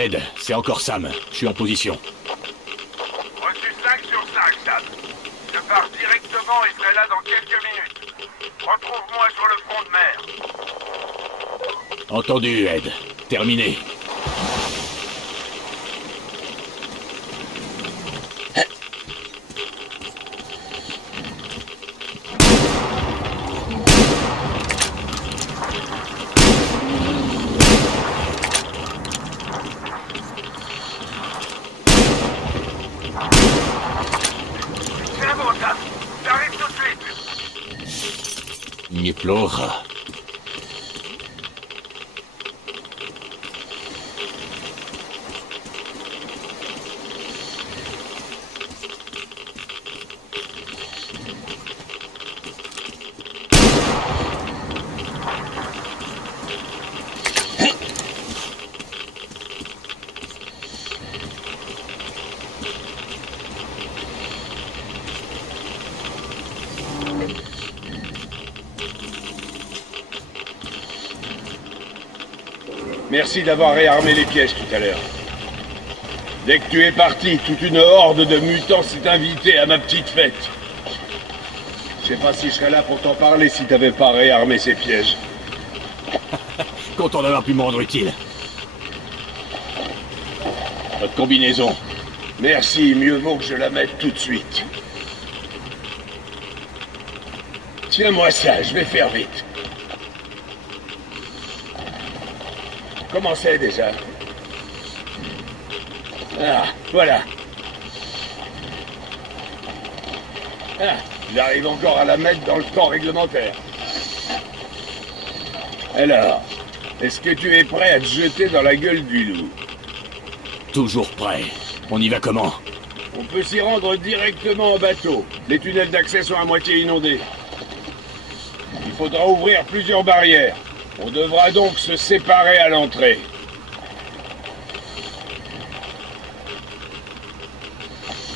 Ed, c'est encore Sam. Je suis en position. Reçu 5 sur 5, Sam. Je pars directement et serai là dans quelques minutes. Retrouve-moi sur le front de mer. Entendu, Ed. Terminé. C'est bon, Sam. J'arrive tout de suite. Nie plocha. Merci d'avoir réarmé les pièges tout à l'heure. Dès que tu es parti, toute une horde de mutants s'est invitée à ma petite fête. Je sais pas si je serais là pour t'en parler si t'avais pas réarmé ces pièges. Content d'avoir pu me rendre utile. Votre combinaison. Merci, mieux vaut que je la mette tout de suite. Tiens-moi ça, je vais faire vite. Comment c'est déjà? Ah, voilà. Ah, j'arrive encore à la mettre dans le temps réglementaire. Alors, est-ce que tu es prêt à te jeter dans la gueule du loup? Toujours prêt. On y va comment? On peut s'y rendre directement en bateau. Les tunnels d'accès sont à moitié inondés. Il faudra ouvrir plusieurs barrières. On devra donc se séparer à l'entrée.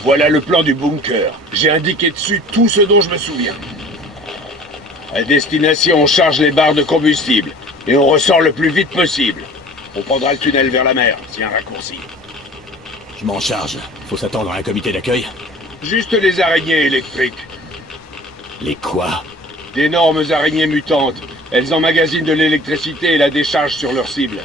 Voilà le plan du bunker. J'ai indiqué dessus tout ce dont je me souviens. À destination, on charge les barres de combustible. Et on ressort le plus vite possible. On prendra le tunnel vers la mer, c'est un raccourci. Je m'en charge. Faut s'attendre à un comité d'accueil. Juste les araignées électriques. Les quoi? D'énormes araignées mutantes. Elles emmagasinent de l'électricité et la déchargent sur leur cible.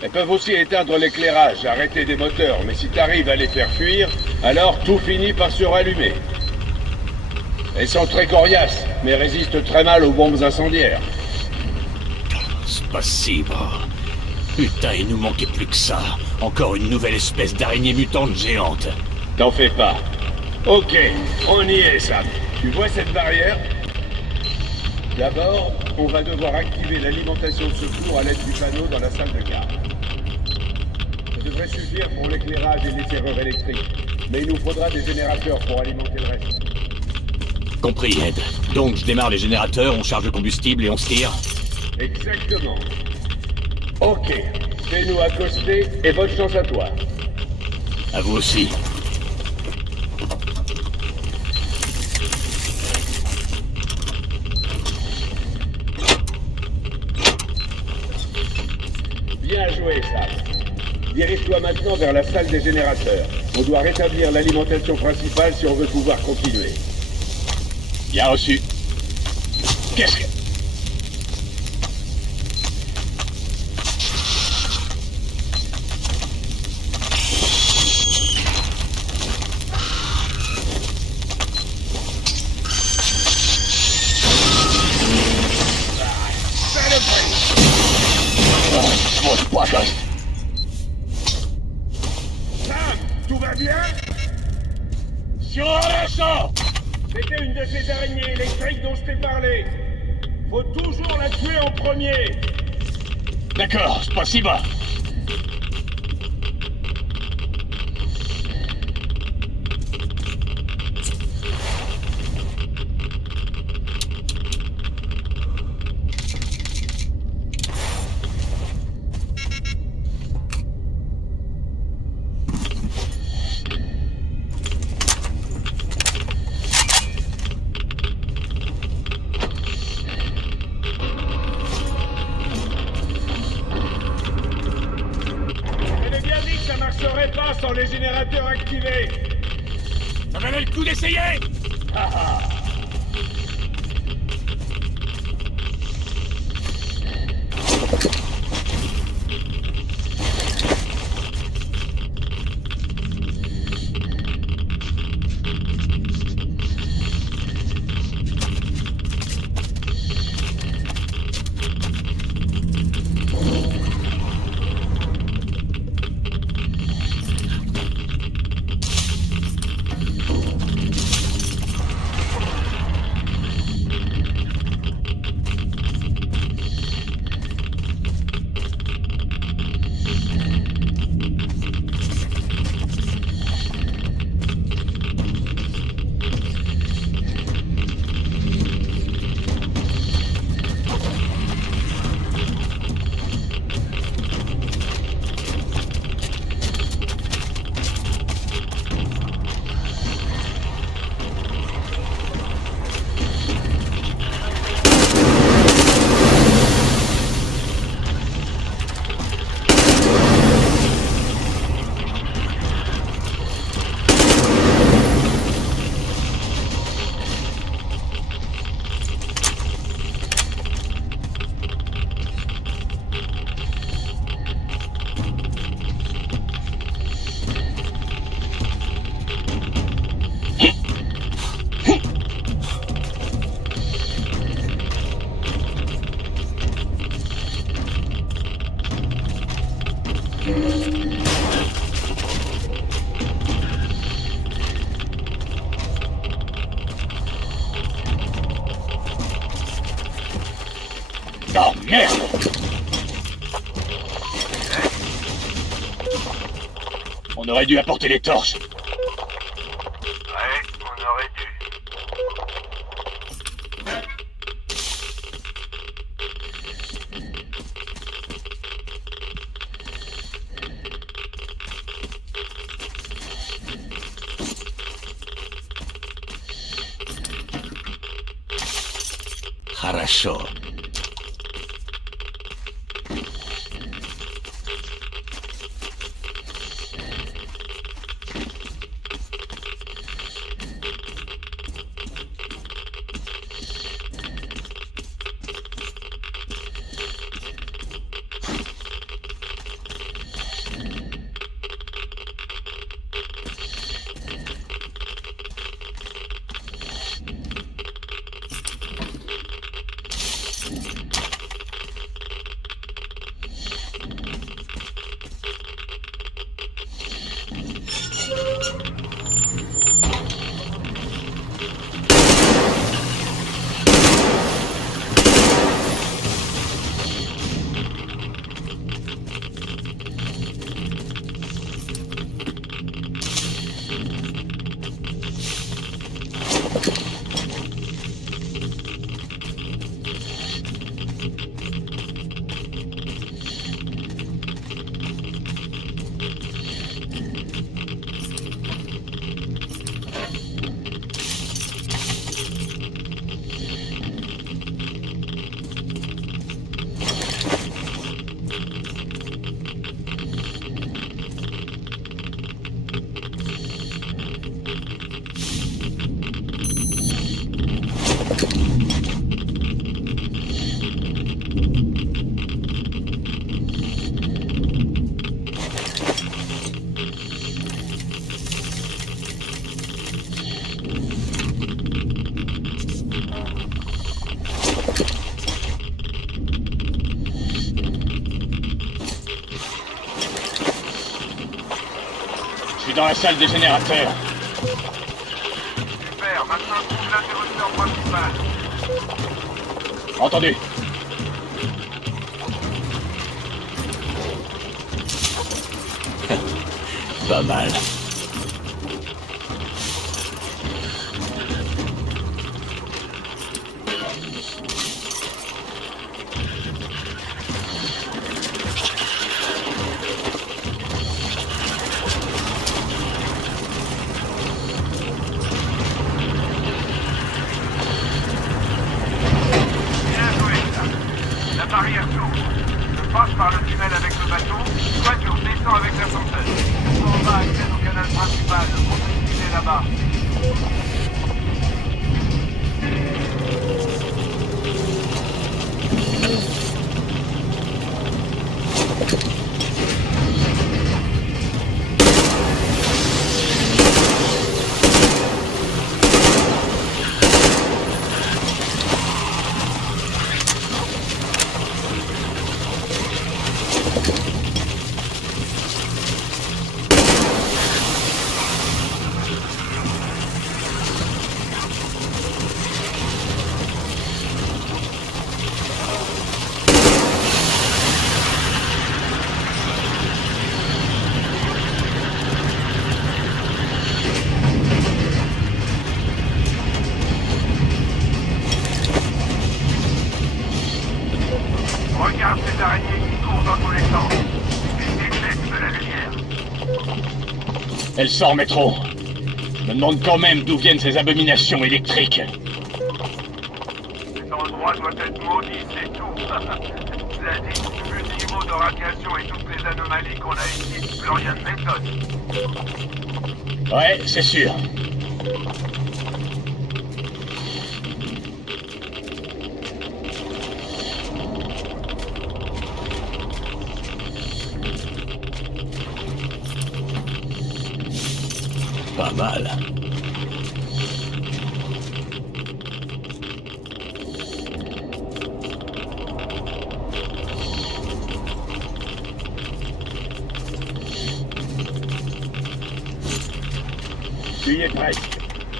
Elles peuvent aussi éteindre l'éclairage, arrêter des moteurs, mais si t'arrives à les faire fuir, alors tout finit par se rallumer. Elles sont très coriaces, mais résistent très mal aux bombes incendiaires. C'est possible. Putain, il nous manquait plus que ça. Encore une nouvelle espèce d'araignée mutante géante. T'en fais pas. Ok, on y est, Sam. Tu vois cette barrière? D'abord, on va devoir activer l'alimentation de secours à l'aide du panneau dans la salle de garde. Ça devrait suffire pour l'éclairage et les serrures électriques. Mais il nous faudra des générateurs pour alimenter le reste. Compris, Ed. Donc je démarre les générateurs, on charge le combustible et on se tire. Exactement. Ok, fais-nous accoster et bonne chance à toi. À vous aussi. Bien joué, Sam. Dirige-toi maintenant vers la salle des générateurs. On doit rétablir l'alimentation principale si on veut pouvoir continuer. Bien reçu. Qu'est-ce que... Sam, tout va bien? C'était une de ces araignées électriques dont je t'ai parlé. Faut toujours la tuer en premier. D'accord, c'est possible. les générateurs activés. Ça valait le coup d'essayer. Oh merde! On aurait dû apporter les torches. Ouais, on aurait dû. Хорошо. Je suis dans la salle des générateurs. Super, maintenant trouve l'interrupteur principal. Entendu. Pas mal. Bien joué, ça. La barrière s'ouvre. Je passe par le tunnel avec le bateau, toi tu redescends avec l'ascenseur. On va accéder d'araignées qui courent dans tous les sens. Ils détestent la lumière. Elle sort, Métro. Je me demande quand même d'où viennent ces abominations électriques. Cet endroit doit être maudit, c'est tout. Cela dit, vu le niveau de radiation et toutes les anomalies qu'on a ici, plus rien ne m'étonne. Ouais, c'est sûr. Pas mal. Tu y es presque.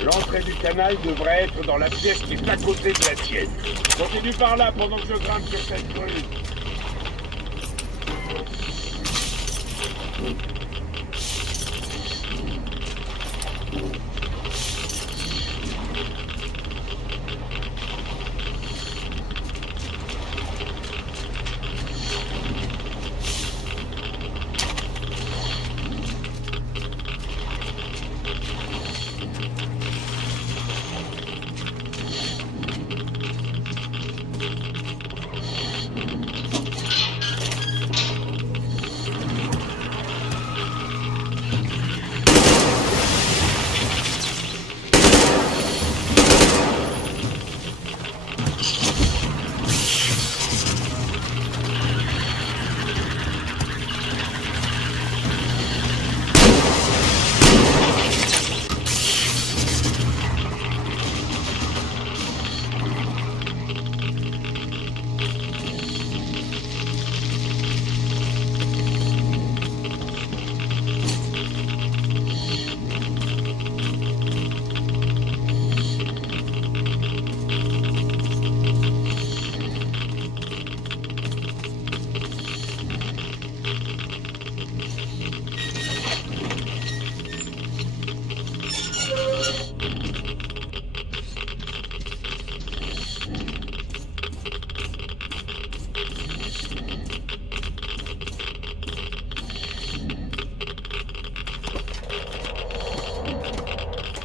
L'entrée du canal devrait être dans la pièce qui est à côté de la tienne. Continue par là pendant que je grimpe sur cette grue.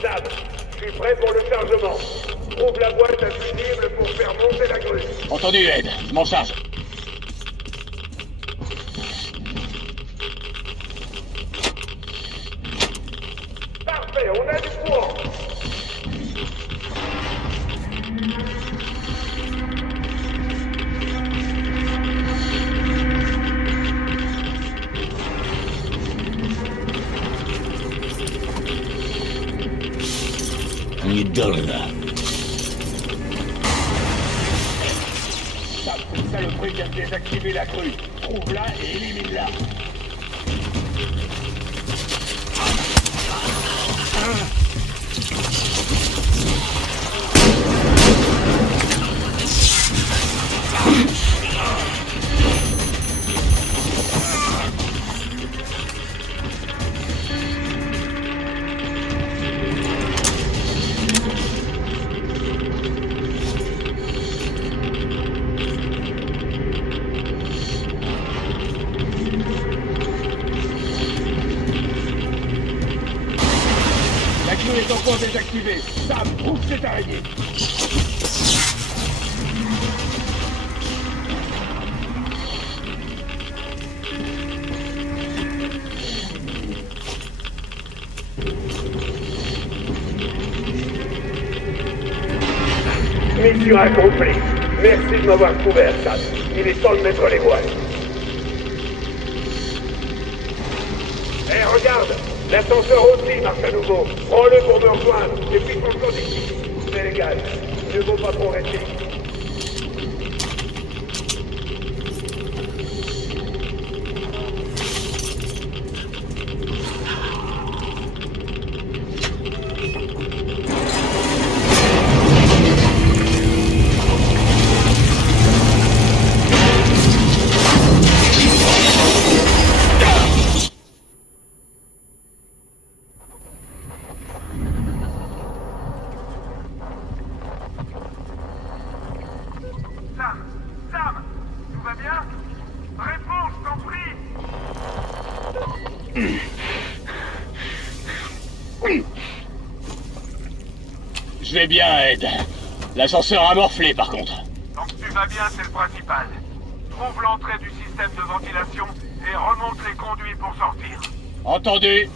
Sam, je suis prêt pour le chargement. Trouve la boîte à fusible pour faire monter la grue. Entendu, Ed. Je m'en charge. Parfait, on a du courant. On est dedans, là. Ça, c'est ça le truc à désactiver la grue. Trouve-la et élimine-la. La grue est encore désactivée. Sam, trouve cette araignée. Mission accomplie. Merci de m'avoir couvert, Sam. Il est temps de mettre les voiles. Hé, regarde! L'ascenseur aussi marche à nouveau. Prends-le pour me rejoindre. Et puis qu'on d'ici. C'est légal. Ne vaut pas trop rester ici. vais bien, Ed. L'ascenseur a morflé, par contre. Donc tu vas bien, c'est le principal. Trouve l'entrée du système de ventilation et remonte les conduits pour sortir. Entendu.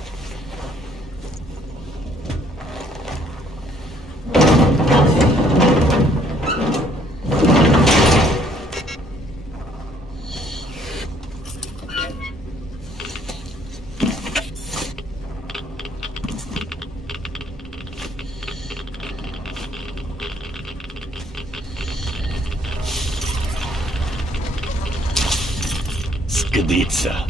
Skdyca.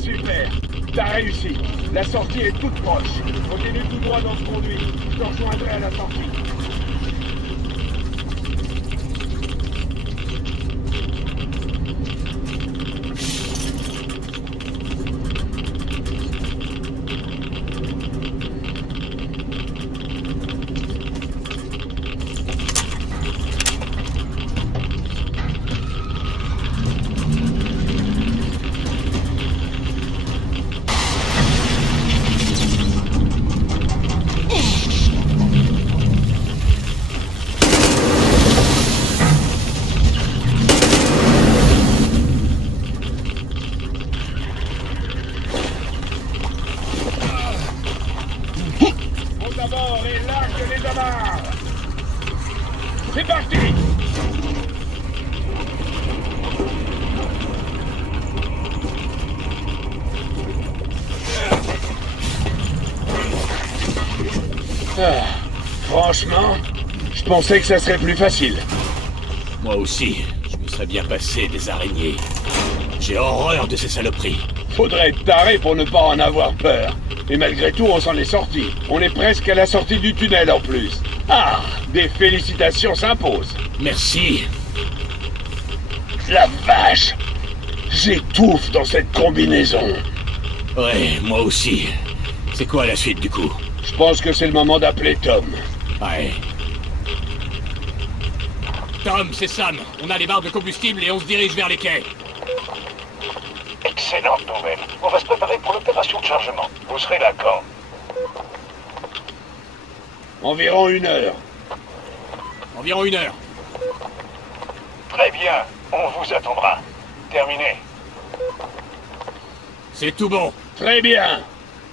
Super. T'as réussi. La sortie est toute proche. Continue tout droit dans ce conduit. Je te rejoindrai à la sortie. D'abord et largue les amarres. C'est parti. Franchement, je pensais que ça serait plus facile. Moi aussi, je me serais bien passé des araignées. J'ai horreur de ces saloperies. Faudrait être taré pour ne pas en avoir peur. Et malgré tout, on s'en est sorti. On est presque à la sortie du tunnel en plus. Ah, des félicitations s'imposent. Merci. La vache! J'étouffe dans cette combinaison. Ouais, moi aussi. C'est quoi la suite du coup? Je pense que c'est le moment d'appeler Tom. Ouais. Tom, c'est Sam. On a les barres de combustible et on se dirige vers les quais. Excellente nouvelle. On va se préparer pour l'opération de chargement. Vous serez là quand? Environ 1 heure. Environ 1 heure. Très bien. On vous attendra. Terminé. C'est tout bon. Très bien.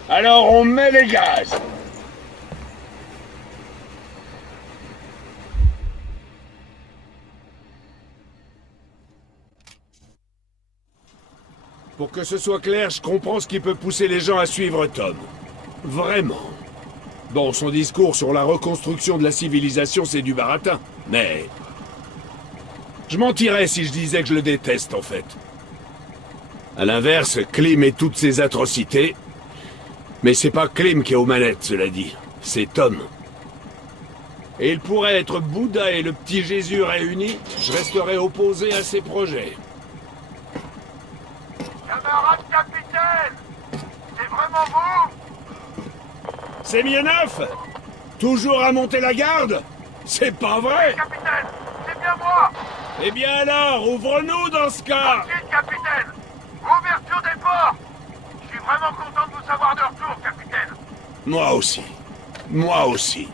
Alors on met les gaz. Pour que ce soit clair, je comprends ce qui peut pousser les gens à suivre Tom. Vraiment. Bon, son discours sur la reconstruction de la civilisation, c'est du baratin. Mais... je mentirais si je disais que je le déteste, en fait. À l'inverse, Klim et toutes ses atrocités... Mais c'est pas Klim qui est aux manettes, cela dit. C'est Tom. Et il pourrait être Bouddha et le petit Jésus réunis, je resterais opposé à ses projets. Camarade capitaine! C'est vraiment vous? C'est Mienaf? Toujours à monter la garde? C'est pas vrai? Capitaine, c'est bien moi! Eh bien alors, ouvre-nous dans ce cas! Vite, capitaine! Ouverture des ports! Je suis vraiment content de vous savoir de retour, capitaine! Moi aussi. Moi aussi.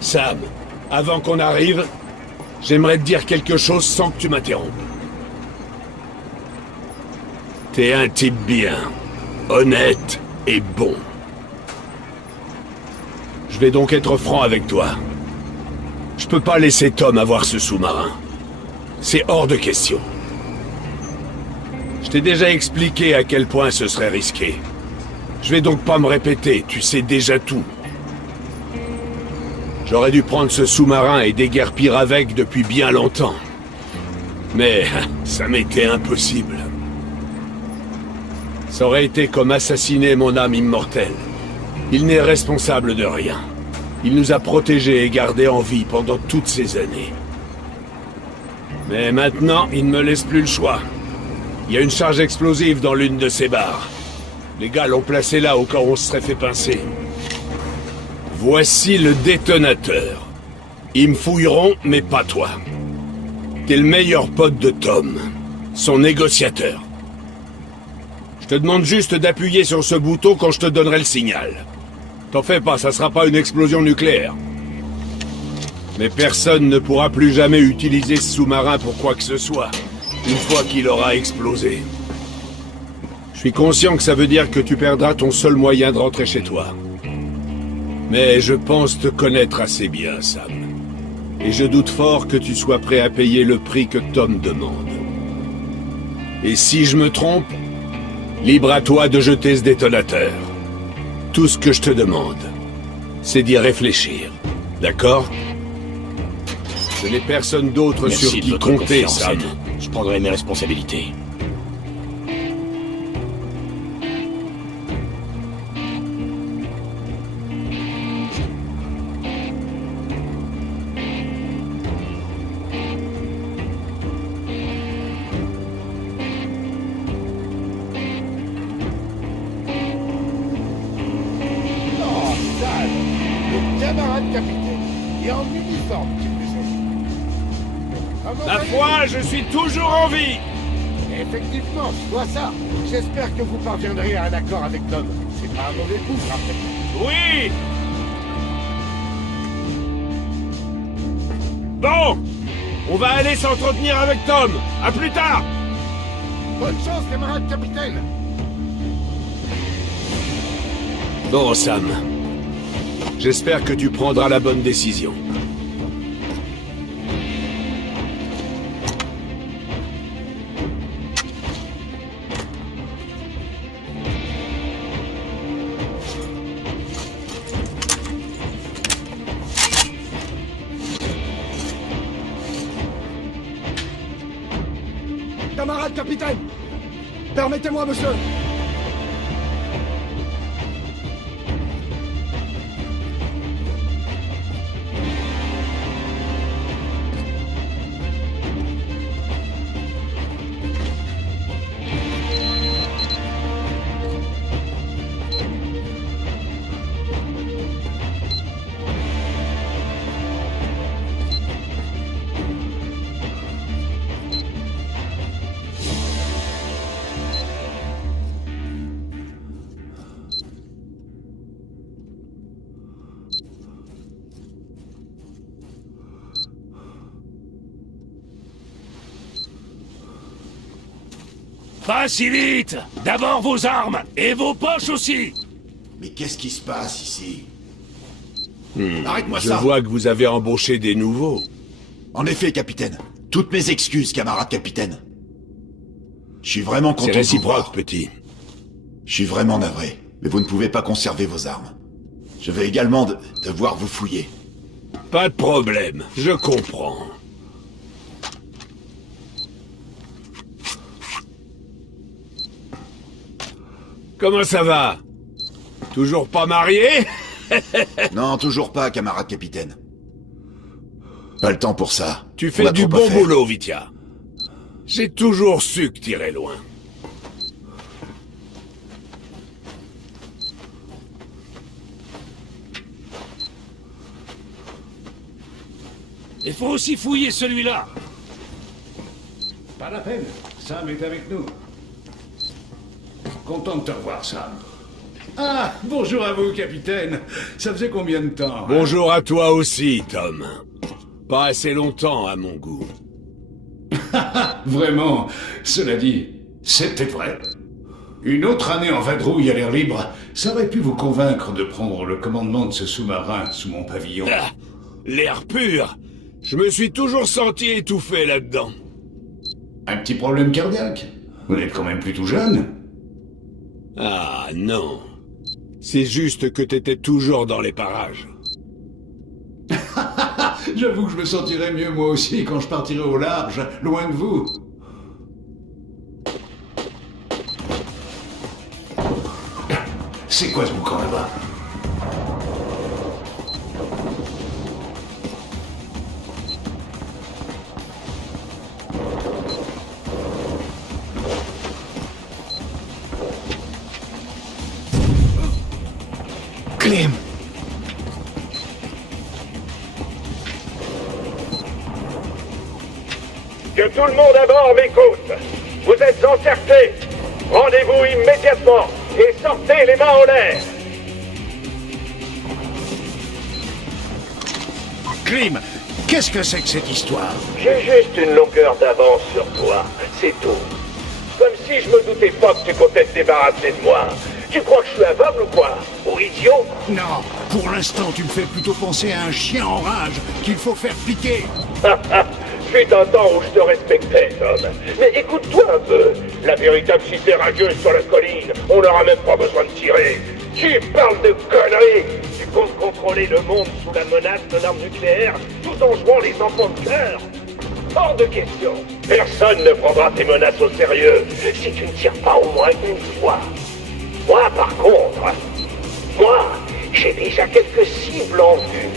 Sam, avant qu'on arrive, j'aimerais te dire quelque chose sans que tu m'interrompes. T'es un type bien, honnête et bon. Je vais donc être franc avec toi. Je peux pas laisser Tom avoir ce sous-marin. C'est hors de question. Je t'ai déjà expliqué à quel point ce serait risqué. Je vais donc pas me répéter, tu sais déjà tout. J'aurais dû prendre ce sous-marin et déguerpir avec depuis bien longtemps. Mais ça m'était impossible. Ça aurait été comme assassiner mon âme immortelle. Il n'est responsable de rien. Il nous a protégés et gardés en vie pendant toutes ces années. Mais maintenant, il ne me laisse plus le choix. Il y a une charge explosive dans l'une de ces barres. Les gars l'ont placée là au cas où on se serait fait pincer. Voici le détonateur. Ils me fouilleront, mais pas toi. T'es le meilleur pote de Tom, son négociateur. Je te demande juste d'appuyer sur ce bouton quand je te donnerai le signal. T'en fais pas, ça sera pas une explosion nucléaire. Mais personne ne pourra plus jamais utiliser ce sous-marin pour quoi que ce soit, une fois qu'il aura explosé. Je suis conscient que ça veut dire que tu perdras ton seul moyen de rentrer chez toi. Mais je pense te connaître assez bien, Sam. Et je doute fort que tu sois prêt à payer le prix que Tom demande. Et si je me trompe, libre à toi de jeter ce détonateur. Tout ce que je te demande, c'est d'y réfléchir. D'accord? Je n'ai personne d'autre sur Merci de qui votre compter, confiance, Sam. Ed. Je prendrai mes responsabilités. Oh, sale. Le camarade capitaine. Et en uniforme, qui plus est. À mon Ma avis, foi, je suis toujours en vie! effectivement, je vois ça. J'espère que vous parviendrez à un accord avec Tom. C'est pas un mauvais coup, après. Oui! Bon! On va aller s'entretenir avec Tom! À plus tard! Bonne chance, camarade capitaine. Bon, Sam. J'espère que tu prendras la bonne décision. Camarade capitaine. Permettez-moi, monsieur. Pas si vite! D'abord vos armes, et vos poches aussi! Mais qu'est-ce qui se passe ici? Arrête-moi Je ça! vois que vous avez embauché des nouveaux. En effet, capitaine. Toutes mes excuses, camarade capitaine. Je suis vraiment content C'est de vous voir. réciproque, petit. Je suis vraiment navré, mais vous ne pouvez pas conserver vos armes. Je vais également devoir vous fouiller. Pas de problème, je comprends. Comment ça va? Toujours pas marié? Non, toujours pas, camarade capitaine. Pas le temps pour ça. Tu On fais a du trop à bon faire. boulot, Vitia. J'ai toujours su que t'irais loin. Il faut aussi fouiller celui-là! Pas la peine, Sam est avec nous. Content de te revoir, Sam. Ah, bonjour à vous, capitaine. Ça faisait combien de temps? Bonjour à toi aussi, Tom. Pas assez longtemps, à mon goût. Vraiment, cela dit, c'était vrai. Une autre année en vadrouille à l'air libre, ça aurait pu vous convaincre de prendre le commandement de ce sous-marin sous mon pavillon. Ah, l'air pur. Je me suis toujours senti étouffé là-dedans. Un petit problème cardiaque? Vous n'êtes quand même plus tout jeune? Ah, non. C'est juste que t'étais toujours dans les parages. J'avoue que je me sentirais mieux moi aussi quand je partirai au large, loin de vous. C'est quoi ce boucan là-bas? Clem! Que tout le monde à bord m'écoute. Vous êtes encerclés. Rendez-vous immédiatement et sortez les mains en l'air. Clem, qu'est-ce que c'est que cette histoire? J'ai juste une longueur d'avance sur toi, c'est tout. Comme si je me doutais pas que tu comptais te débarrasser de moi. Tu crois que je suis aveugle ou quoi? Ou idiot? Non, pour l'instant tu me fais plutôt penser à un chien en rage qu'il faut faire piquer. Fut un temps où je te respectais, Tom. Mais écoute-toi un peu. La véritable cité radieuse sur la colline, on n'aura même pas besoin de tirer. Tu parles de conneries. Tu comptes contrôler le monde sous la menace de l'arme nucléaire tout en jouant les enfants de cœur. Hors de question. Personne ne prendra tes menaces au sérieux si tu ne tires pas au moins une fois. Moi, par contre, j'ai déjà quelques cibles en vue.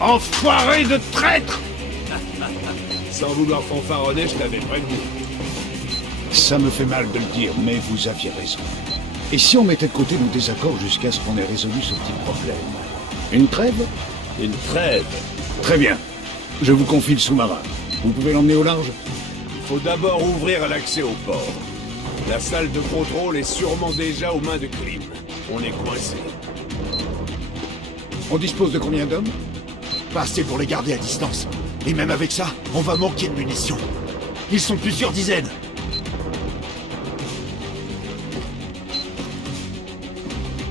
Enfoiré de traître! Sans vouloir fanfaronner, je t'avais prévenu. Ça me fait mal de le dire, mais vous aviez raison. Et si on mettait de côté nos désaccords jusqu'à ce qu'on ait résolu ce petit problème? Une trêve? Une trêve. Très bien. Je vous confie le sous-marin. Vous pouvez l'emmener au large? Il faut d'abord ouvrir l'accès au port. La salle de contrôle est sûrement déjà aux mains de Clem. On est coincé. On dispose de combien d'hommes? Pas assez pour les garder à distance. Et même avec ça, on va manquer de munitions. Ils sont plusieurs dizaines.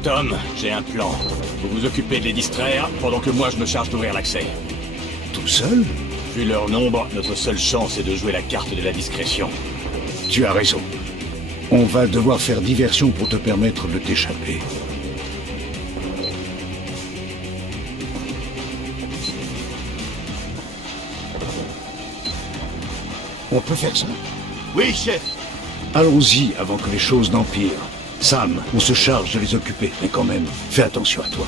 Tom, j'ai un plan. Vous vous occupez de les distraire, pendant que moi je me charge d'ouvrir l'accès. Tout seul? Vu leur nombre, notre seule chance est de jouer la carte de la discrétion. Tu as raison. On va devoir faire diversion pour te permettre de t'échapper. On peut faire ça? Oui, chef. Allons-y avant que les choses n'empirent. Sam, on se charge de les occuper, mais quand même, fais attention à toi.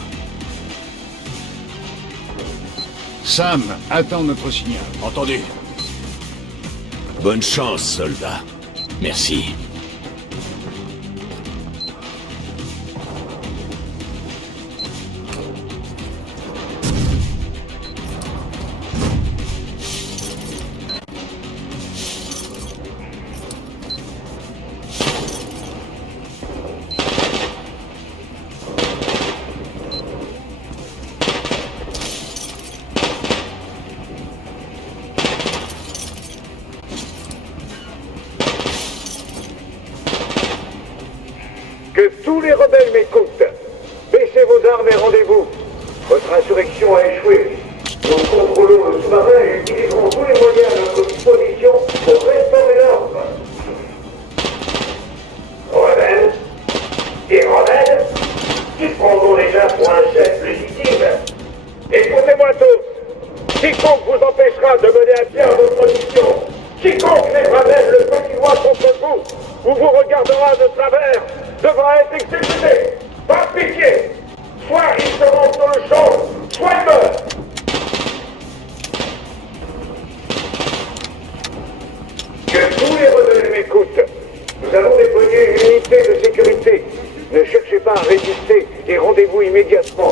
Sam, attends notre signal. Entendu. Bonne chance, soldat. Merci. Que tous les rebelles m'écoutent. Baissez vos armes et rendez-vous. Votre insurrection a échoué. Nous contrôlons le sous-marin et utiliserons tous les moyens à notre disposition pour restaurer l'ordre. Rebelles et rebelles qui prendront déjà pour un chef légitime. Écoutez-moi tous. Quiconque vous empêchera de mener à bien votre mission, quiconque lèvera même le petit doigt contre vous, ou vous regardera de travers, devra être exécuté. Pas de pitié. Soit il se rend sur le champ, soit il meurt. Que tous les rebelles m'écoutent. Nous allons déployer une unité de sécurité. Ne cherchez pas à résister et rendez-vous immédiatement